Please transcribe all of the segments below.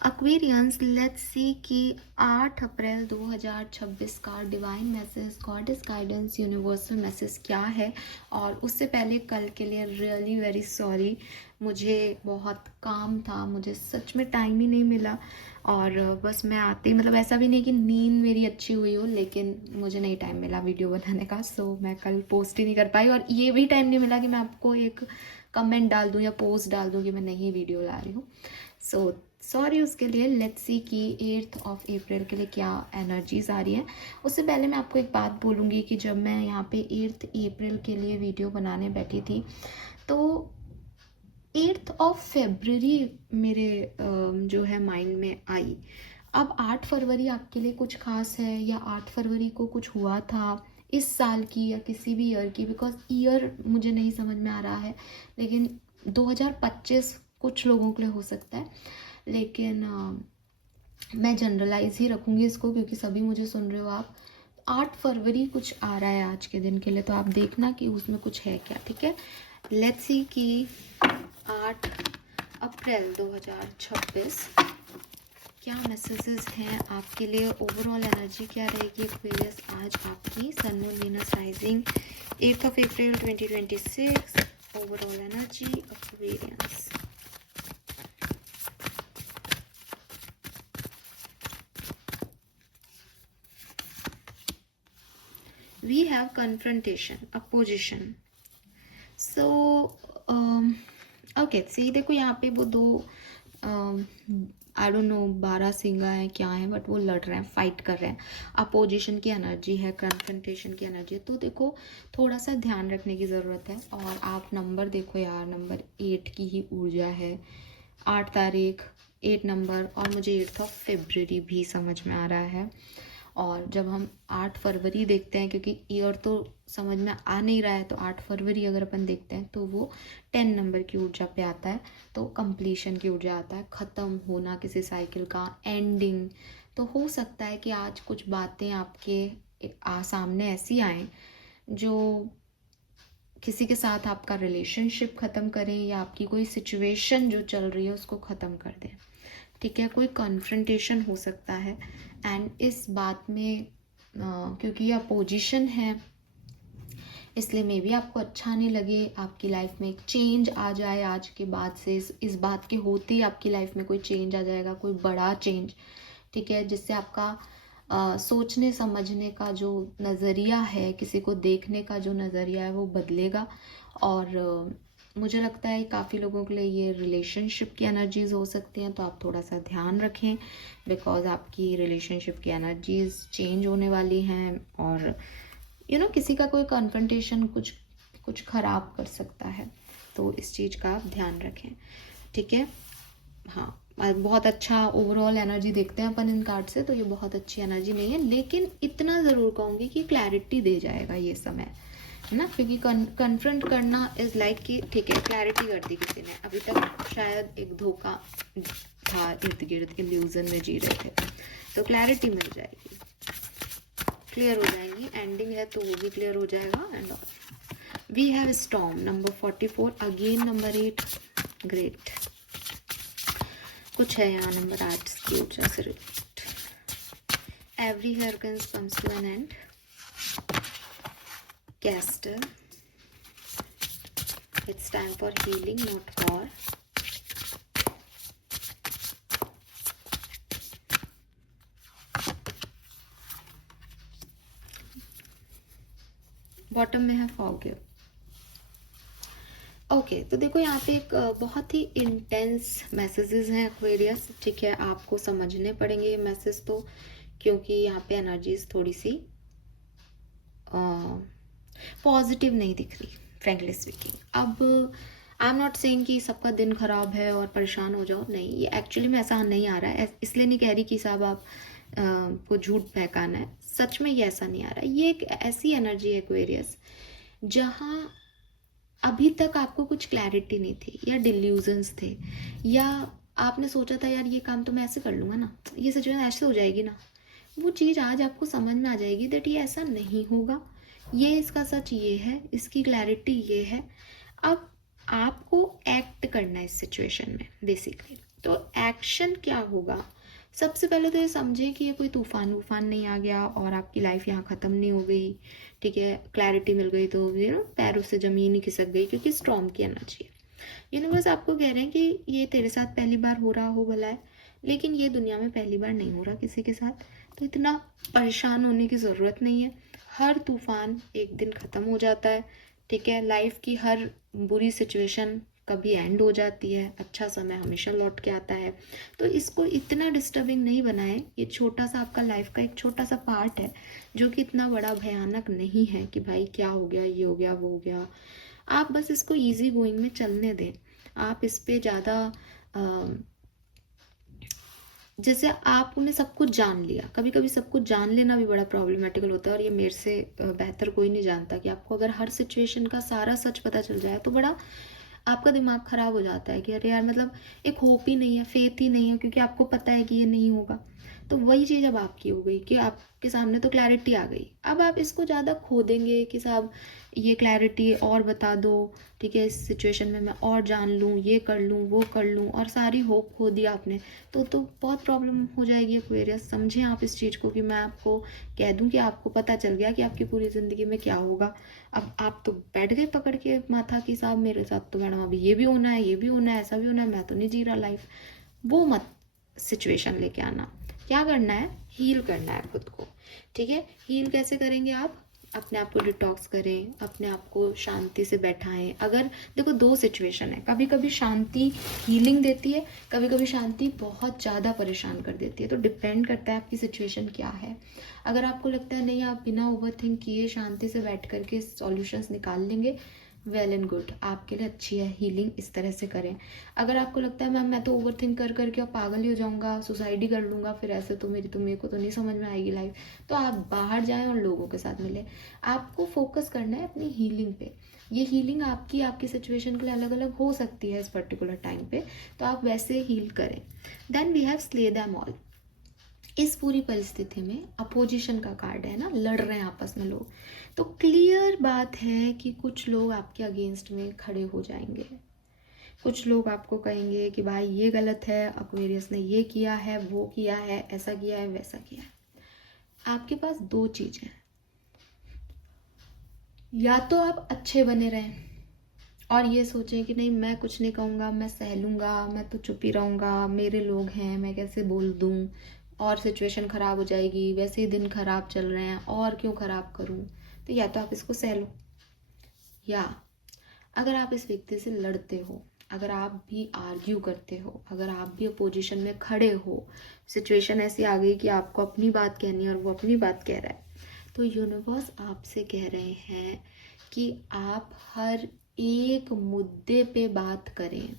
Aquarians, let's see कि 8 April 2026 का divine message, goddess guidance, universal message क्या है। और उससे पहले कल के लिए रियली वेरी सॉरी, मुझे बहुत काम था, मुझे सच में टाइम ही नहीं मिला। और बस मैं आती, मतलब ऐसा भी नहीं कि नींद मेरी अच्छी हुई हो, लेकिन मुझे नहीं टाइम मिला वीडियो बनाने का। सो मैं कल पोस्ट ही नहीं कर पाई, और ये भी टाइम नहीं मिला कि मैं आपको एक कमेंट डाल दूँ या पोस्ट डाल दूँ कि मैं नहीं वीडियो ला रही हूँ। सो सॉरी उसके लिए। लेट्स सी कि 8 अप्रैल के लिए क्या एनर्जीज आ रही हैं। उससे पहले मैं आपको एक बात बोलूँगी कि जब मैं यहाँ पे 8 अप्रैल के लिए वीडियो बनाने बैठी थी, तो 8 फरवरी मेरे जो है माइंड में आई। अब 8 फरवरी आपके लिए कुछ खास है, या 8 फरवरी को कुछ हुआ था इस साल की या किसी भी ईयर की, बिकॉज ईयर मुझे नहीं समझ में आ रहा है। लेकिन 2025 कुछ लोगों के लिए हो सकता है, लेकिन मैं जनरलाइज ही रखूँगी इसको, क्योंकि सभी मुझे सुन रहे हो आप। 8 फरवरी कुछ आ रहा है आज के दिन के लिए, तो आप देखना कि उसमें कुछ है क्या, ठीक है। लेट्स सी कि 8 अप्रैल 2026 क्या मैसेजेस हैं आपके लिए। ओवरऑल एनर्जी क्या रहेगी एक्वेरियस आज आपकी। Sun moon Venus rising 8 April 2026, overall energy Aquarius. We have confrontation, opposition. So okay, see देखो यहाँ पे वो दो आई डोंट नो 12 सिंगा है क्या है, बट वो लड़ रहे हैं, फाइट कर रहे हैं। अपोजिशन की एनर्जी है, कन्फ्रंटेशन की एनर्जी है। तो देखो थोड़ा सा ध्यान रखने की ज़रूरत है। और आप नंबर देखो यार, नंबर 8 की ही ऊर्जा है। 8 तारीख, 8 नंबर, और मुझे 8 फरवरी भी समझ में आ रहा है। और जब हम 8 फरवरी देखते हैं, क्योंकि ईयर तो समझ में आ नहीं रहा है, तो 8 फरवरी अगर अपन देखते हैं तो वो 10 नंबर की ऊर्जा पे आता है। तो कंप्लीशन की ऊर्जा आता है, ख़त्म होना किसी साइकिल का, एंडिंग। तो हो सकता है कि आज कुछ बातें आपके सामने ऐसी आएँ जो किसी के साथ आपका रिलेशनशिप ख़त्म करें, या आपकी कोई सिचुएशन जो चल रही है उसको ख़त्म कर दें, ठीक है। कोई कन्फ्रंटेशन हो सकता है। एंड इस बात में क्योंकि ये अपोजिशन है, इसलिए मे बी आपको अच्छा नहीं लगे, आपकी लाइफ में एक चेंज आ जाए आज के बाद से। इस बात के होते ही आपकी लाइफ में कोई चेंज आ जाएगा, कोई बड़ा चेंज, ठीक है, जिससे आपका सोचने समझने का जो नज़रिया है, किसी को देखने का जो नज़रिया है, वो बदलेगा। और मुझे लगता है काफ़ी लोगों के लिए ये रिलेशनशिप की एनर्जीज़ हो सकती हैं, तो आप थोड़ा सा ध्यान रखें, बिकॉज आपकी रिलेशनशिप की एनर्जीज़ चेंज होने वाली हैं। और किसी का कोई कन्फ्रंटेशन कुछ ख़राब कर सकता है, तो इस चीज़ का आप ध्यान रखें, ठीक है। हाँ, बहुत अच्छा ओवरऑल एनर्जी देखते हैं अपन इन कार्ड से, तो ये बहुत अच्छी एनर्जी नहीं है, लेकिन इतना ज़रूर कहूँगी कि क्लैरिटी दे जाएगा ये समय, है ना। क्योंकि कन्फ्रंट करना इज़ लाइक कि ठीक है, क्लैरिटी कर दी किसी ने, अभी तक शायद एक धोखा था, इर्द गिर्द इल्यूजन में जी रहे थे, तो क्लैरिटी मिल जाएगी, क्लियर हो जाएंगी। एंडिंग है तो वो भी क्लियर हो जाएगा। And all we have storm number 44, again number 8, great. कुछ है यहाँ नंबर 8 की ऊर्जा से related. Every hurricane comes to an end, Castor, it's time for healing not war. Bottom में है फॉरगिव। ओके, तो देखो यहाँ पे एक बहुत ही इंटेंस मैसेजेस हैं एक्वेरियस, ठीक है। आपको समझने पड़ेंगे ये मैसेज तो, क्योंकि यहाँ पे एनर्जीज थोड़ी सी पॉजिटिव नहीं दिख रही, फ्रेंकली स्पीकिंग। अब आई एम नॉट सेइंग कि सबका दिन खराब है और परेशान हो जाओ, नहीं, ये एक्चुअली में ऐसा नहीं आ रहा है। इसलिए नहीं कह रही कि साहब आप को झूठ बहकाना है, सच में ये ऐसा नहीं आ रहा है। ये एक ऐसी एनर्जी है एक्वेरियस जहाँ अभी तक आपको कुछ क्लैरिटी नहीं थी, या डिल्यूजन्स थे, या आपने सोचा था यार ये काम तो मैं ऐसे कर लूँगा ना, ये सिचुएशन ऐसे हो जाएगी ना, वो चीज़ आज आपको समझ में आ जाएगी दैट ये ऐसा नहीं होगा, ये इसका सच ये है, इसकी क्लैरिटी ये है। अब आपको एक्ट करना है इस सिचुएशन में बेसिकली, तो एक्शन क्या होगा? सबसे पहले तो ये समझे कि ये कोई तूफान वूफान नहीं आ गया और आपकी लाइफ यहाँ ख़त्म नहीं हो गई, ठीक है, क्लैरिटी मिल गई तो पैरों से ज़मीन ही खिसक गई, क्योंकि स्टॉर्म की एनर्जी है। यूनिवर्स आपको कह रहे हैं कि ये तेरे साथ पहली बार हो रहा हो भला है, लेकिन ये दुनिया में पहली बार नहीं हो रहा किसी के साथ, तो इतना परेशान होने की ज़रूरत नहीं है। हर तूफान एक दिन ख़त्म हो जाता है, ठीक है। लाइफ की हर बुरी सिचुएशन कभी एंड हो जाती है, अच्छा समय हमेशा लौट के आता है। तो इसको इतना डिस्टर्बिंग नहीं बनाए। ये छोटा सा आपका लाइफ का एक छोटा सा पार्ट है, जो कि इतना बड़ा भयानक नहीं है कि भाई क्या हो गया, ये हो गया, वो हो गया। आप बस इसको इजी गोइंग में चलने दें। आप इस पे ज़्यादा जैसे आपने सब कुछ जान लिया, कभी कभी सब कुछ जान लेना भी बड़ा प्रॉब्लमेटिकल होता है, और ये मेरे से बेहतर कोई नहीं जानता कि आपको अगर हर सिचुएशन का सारा सच पता चल जाए तो बड़ा आपका दिमाग खराब हो जाता है कि अरे यार, मतलब एक होप ही नहीं है, फेथ ही नहीं है, क्योंकि आपको पता है कि ये नहीं होगा। तो वही चीज़ अब आपकी हो गई कि आपके सामने तो क्लैरिटी आ गई, अब आप इसको ज़्यादा खोदेंगे कि साहब ये क्लैरिटी और बता दो, ठीक है, इस सिचुएशन में मैं और जान लूँ, ये कर लूँ, वो कर लूँ, और सारी होप खो दी आपने, तो बहुत प्रॉब्लम हो जाएगी एक्वेरियस। समझें आप इस चीज़ को कि मैं आपको कह दूं कि आपको पता चल गया कि आपकी पूरी ज़िंदगी में क्या होगा, अब आप तो बैठ गए पकड़ के माथा कि साहब मेरे साथ तो मैडम अभी ये भी होना है, ये भी होना है, ऐसा भी होना है, मैं तो नहीं जी रहा लाइफ। वो मत सिचुएशन लेके आना। क्या करना है? हील करना है खुद को, ठीक है। हील कैसे करेंगे आप? अपने आप को डिटॉक्स करें, अपने आप को शांति से बैठाएं। अगर देखो, दो सिचुएशन है, कभी कभी शांति हीलिंग देती है, कभी कभी शांति बहुत ज़्यादा परेशान कर देती है। तो डिपेंड करता है आपकी सिचुएशन क्या है। अगर आपको लगता है नहीं, आप बिना ओवर थिंक किए शांति से बैठ करके सॉल्यूशंस निकाल लेंगे, वेल एंड गुड, आपके लिए अच्छी है हीलिंग, इस तरह से करें। अगर आपको लगता है मैम मैं तो ओवर थिंक कर करके पागल ही हो जाऊंगा, सुसाइड ही कर लूँगा, फिर ऐसे तो मेरे को तो नहीं समझ में आएगी लाइफ, तो आप बाहर जाएं और लोगों के साथ मिलें। आपको फोकस करना है अपनी हीलिंग पे। ये हीलिंग आपकी सिचुएशन के लिए अलग अलग हो सकती है इस पर्टिकुलर टाइम पे, तो आप वैसे हील करें। Then we have slay them all. इस पूरी परिस्थिति में अपोजिशन का कार्ड है ना, लड़ रहे हैं आपस में लोग, तो क्लियर बात है कि कुछ लोग आपके अगेंस्ट में खड़े हो जाएंगे। कुछ लोग आपको कहेंगे कि भाई ये गलत है, एक्वेरियस ने ये किया है, वो किया है, ऐसा किया है, वैसा किया है। आपके पास दो चीज़ें हैं, या तो आप अच्छे बने रहें और ये सोचें कि नहीं मैं कुछ नहीं कहूँगा, मैं सह लूँगा, मैं तो चुप ही रहूँगा, मेरे लोग हैं, मैं कैसे बोल दूँ, और सिचुएशन ख़राब हो जाएगी, वैसे ही दिन ख़राब चल रहे हैं और क्यों ख़राब करूँ। तो या तो आप इसको सह लो, या अगर आप इस व्यक्ति से लड़ते हो, अगर आप भी आर्ग्यू करते हो, अगर आप भी अपोजिशन में खड़े हो, सिचुएशन ऐसी आ गई कि आपको अपनी बात कहनी है और वो अपनी बात कह रहा है, तो यूनिवर्स आपसे कह रहे हैं कि आप हर एक मुद्दे पे बात करें।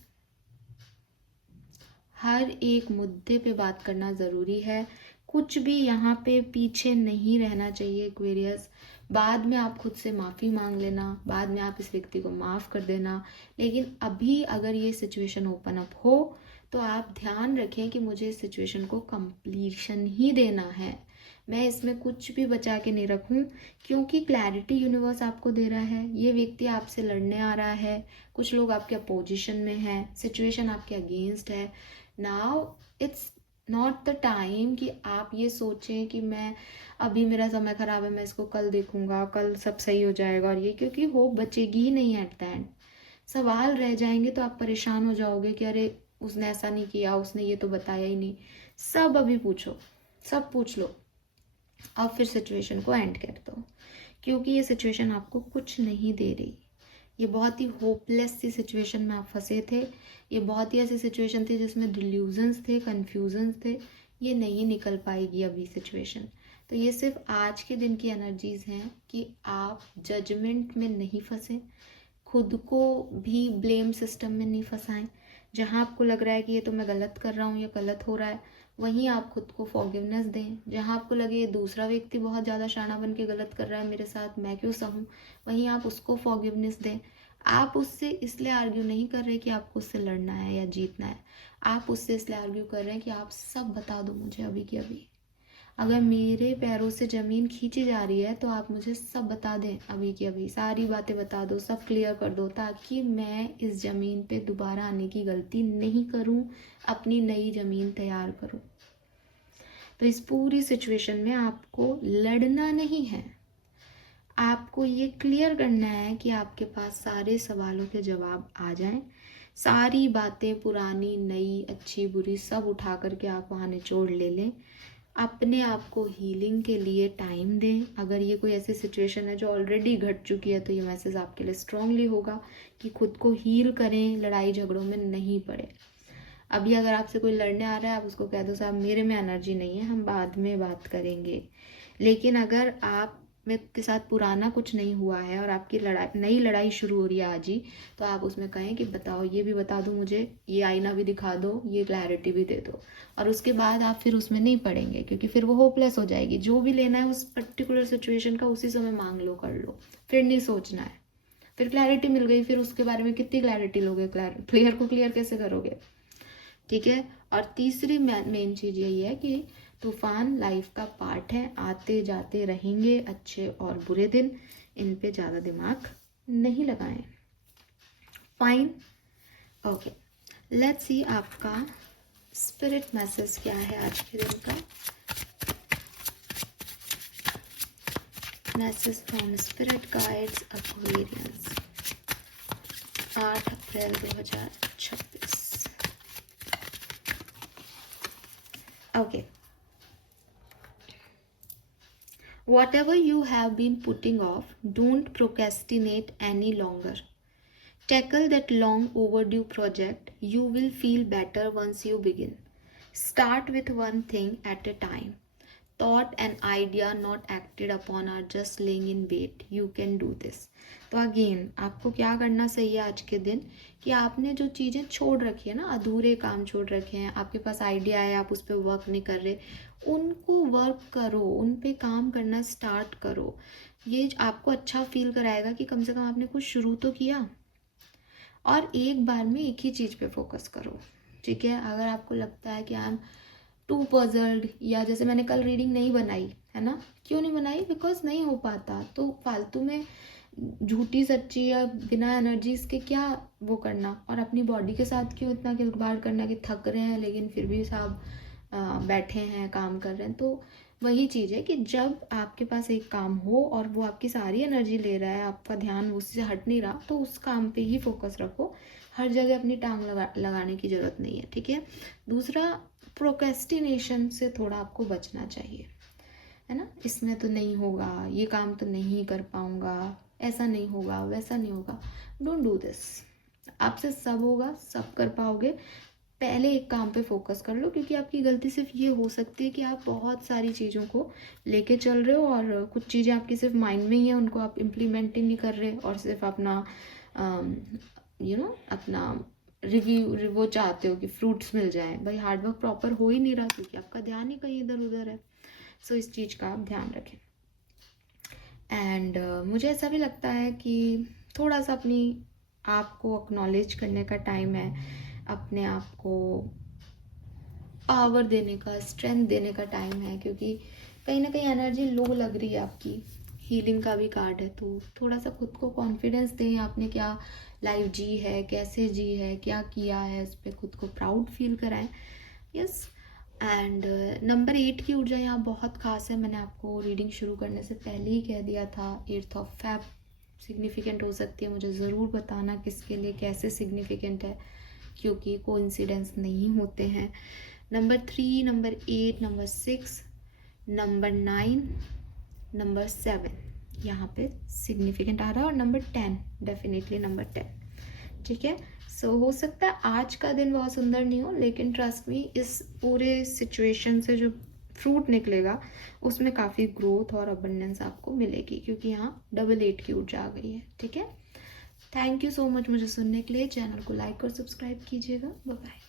हर एक मुद्दे पे बात करना ज़रूरी है। कुछ भी यहाँ पे पीछे नहीं रहना चाहिए एक्वेरियस। बाद में आप खुद से माफ़ी मांग लेना, बाद में आप इस व्यक्ति को माफ़ कर देना, लेकिन अभी अगर ये सिचुएशन ओपन अप हो तो आप ध्यान रखें कि मुझे इस सिचुएशन को कंप्लीशन ही देना है, मैं इसमें कुछ भी बचा के नहीं रखूं, क्योंकि क्लैरिटी यूनिवर्स आपको दे रहा है। ये व्यक्ति आपसे लड़ने आ रहा है, कुछ लोग आपके अपोजिशन में हैं, सिचुएशन आपके अगेंस्ट है। Now it's not the time कि आप ये सोचें कि मैं अभी मेरा समय ख़राब है, मैं इसको कल देखूंगा, कल सब सही हो जाएगा, और ये क्योंकि होप बचेगी ही नहीं एट द एंड। सवाल रह जाएंगे तो आप परेशान हो जाओगे कि अरे उसने ऐसा नहीं किया, उसने ये तो बताया ही नहीं। सब अभी पूछो, सब पूछ लो, अब फिर सिचुएशन को एंड कर दो, क्योंकि ये सिचुएशन आपको कुछ नहीं दे रही। ये बहुत ही होपलेस सी सिचुएशन में आप फंसे थे, ये बहुत ही ऐसी सिचुएशन थी जिसमें डिल्यूजन्स थे, कन्फ्यूजन्स थे, ये नहीं निकल पाएगी अभी सिचुएशन। तो ये सिर्फ आज के दिन की एनर्जीज हैं कि आप जजमेंट में नहीं फंसे, खुद को भी ब्लेम सिस्टम में नहीं फंसाएं। जहाँ आपको लग रहा है कि ये तो मैं गलत कर रहा हूँ या गलत हो रहा है, वहीं आप खुद को फॉरगिवनेस दें। जहाँ आपको लगे ये दूसरा व्यक्ति बहुत ज़्यादा शाना बन के गलत कर रहा है मेरे साथ, मैं क्यों सहूँ, वहीं आप उसको फॉरगिवनेस दें। आप उससे इसलिए आर्ग्यू नहीं कर रहे कि आपको उससे लड़ना है या जीतना है, आप उससे इसलिए आर्ग्यू कर रहे हैं कि आप सब बता दो मुझे अभी की अभी। अगर मेरे पैरों से ज़मीन खींची जा रही है तो आप मुझे सब बता दें, अभी की अभी सारी बातें बता दो, सब क्लियर कर दो, ताकि मैं इस ज़मीन पे दोबारा आने की गलती नहीं करूं, अपनी नई ज़मीन तैयार करूं। तो इस पूरी सिचुएशन में आपको लड़ना नहीं है, आपको ये क्लियर करना है कि आपके पास सारे सवालों के जवाब आ जाएं, सारी बातें पुरानी नई अच्छी बुरी सब उठा करके आप वहाँ निचोड़ ले लें, अपने आप को हीलिंग के लिए टाइम दें। अगर ये कोई ऐसी सिचुएशन है जो ऑलरेडी घट चुकी है तो ये मैसेज आपके लिए स्ट्रांगली होगा कि खुद को हील करें, लड़ाई झगड़ों में नहीं पड़े। अभी अगर आपसे कोई लड़ने आ रहा है, आप उसको कह दो साहब मेरे में एनर्जी नहीं है, हम बाद में बात करेंगे। लेकिन अगर आप में के साथ पुराना कुछ नहीं हुआ है और आपकी नई लड़ाई शुरू हो रही है आज ही, तो आप उसमें कहें कि बताओ, ये भी बता दो मुझे, ये आईना भी दिखा दो, ये क्लैरिटी भी दे दो। और उसके बाद आप फिर उसमें नहीं पड़ेंगे, क्योंकि फिर वो होपलेस हो जाएगी। जो भी लेना है उस पर्टिकुलर सिचुएशन का उसी समय मांग लो, कर लो, फिर नहीं सोचना है। फिर क्लैरिटी मिल गई, फिर उसके बारे में कितनी क्लैरिटी लोगे, क्लियर को क्लियर कैसे करोगे, ठीक है। और तीसरी मेन चीज़ यही है कि तूफान लाइफ का पार्ट है, आते जाते रहेंगे अच्छे और बुरे दिन, इन पे ज़्यादा दिमाग नहीं लगाएं। फाइन, ओके, लेट्स सी आपका स्पिरिट मैसेज क्या है आज के दिन का। Message from spirit guides Aquarians, 8 April 2026। Okay. Whatever you have been putting off, don't procrastinate any longer. Tackle that long overdue project. You will feel better once you begin. Start with one thing at a time. Thought and idea not acted upon are just laying in wait. You can do this. तो again आपको क्या करना चाहिए आज के दिन, कि आपने जो चीज़ें छोड़ रखी है ना, अधूरे काम छोड़ रखे हैं, आपके पास आइडिया है, आप उस पर वर्क नहीं कर रहे, उनको वर्क करो, उन पे काम करना स्टार्ट करो। ये आपको अच्छा फील कराएगा कि कम से कम आपने कुछ शुरू तो किया। और एक बार में एक ही चीज़ पे फोकस करो, ठीक है। अगर आपको लगता है कि आई एम टू पजल्ड, या जैसे मैंने कल रीडिंग नहीं बनाई है ना, क्यों नहीं बनाई, बिकॉज नहीं हो पाता, तो फालतू में झूठी सच्ची या बिना एनर्जीज के क्या वो करना, और अपनी बॉडी के साथ क्यों इतना खिलवाड़ करना कि थक रहे हैं लेकिन फिर भी साहब बैठे हैं काम कर रहे हैं। तो वही चीज़ है कि जब आपके पास एक काम हो और वो आपकी सारी एनर्जी ले रहा है, आपका ध्यान उससे हट नहीं रहा, तो उस काम पे ही फोकस रखो, हर जगह अपनी टांग लगाने की ज़रूरत नहीं है, ठीक है। दूसरा, प्रोक्रेस्टिनेशन से थोड़ा आपको बचना चाहिए, है ना। इसमें तो नहीं होगा, ये काम तो नहीं कर पाऊँगा, ऐसा नहीं होगा, वैसा नहीं होगा, डोंट डू दिस। आपसे सब होगा, सब कर पाओगे। पहले एक काम पे फोकस कर लो, क्योंकि आपकी गलती सिर्फ ये हो सकती है कि आप बहुत सारी चीज़ों को लेके चल रहे हो और कुछ चीज़ें आपकी सिर्फ माइंड में ही है, उनको आप इम्प्लीमेंट ही नहीं कर रहे, और सिर्फ अपना अपना रिव्यू वो चाहते हो कि फ्रूट्स मिल जाएं। भाई हार्डवर्क प्रॉपर हो ही नहीं रहा, क्योंकि आपका ध्यान ही कहीं इधर उधर है। सो इस चीज़ का आप ध्यान रखें। एंड मुझे ऐसा भी लगता है कि थोड़ा सा अपनी आप को एक्नॉलेज करने का टाइम है, अपने आप को पावर देने का, स्ट्रेंथ देने का टाइम है, क्योंकि कहीं ना कहीं एनर्जी लो लग रही है आपकी। हीलिंग का भी कार्ड है, तो थोड़ा सा खुद को कॉन्फिडेंस दें, आपने क्या लाइफ जी है, कैसे जी है, क्या किया है, उस पर खुद को प्राउड फील कराएं। यस। एंड नंबर 8 की ऊर्जा यहाँ बहुत खास है। मैंने आपको रीडिंग शुरू करने से पहले ही कह दिया था, 8th of Feb सिग्निफिकेंट हो सकती है। मुझे ज़रूर बताना किसके लिए कैसे सिग्निफिकेंट है, क्योंकि कोइंसिडेंस नहीं होते हैं। Number 3, number 8, number 6, number 9, number 7 यहाँ पे सिग्निफिकेंट आ रहा है, और नंबर 10 डेफिनेटली नंबर 10, ठीक है। सो हो सकता है आज का दिन बहुत सुंदर नहीं हो, लेकिन ट्रस्ट मी, इस पूरे सिचुएशन से जो फ्रूट निकलेगा उसमें काफ़ी ग्रोथ और अबंडेंस आपको मिलेगी, क्योंकि यहाँ डबल 8 की ऊर्जा आ गई है, ठीक है। थैंक यू सो मच मुझे सुनने के लिए। चैनल को लाइक और सब्सक्राइब कीजिएगा। Bye bye.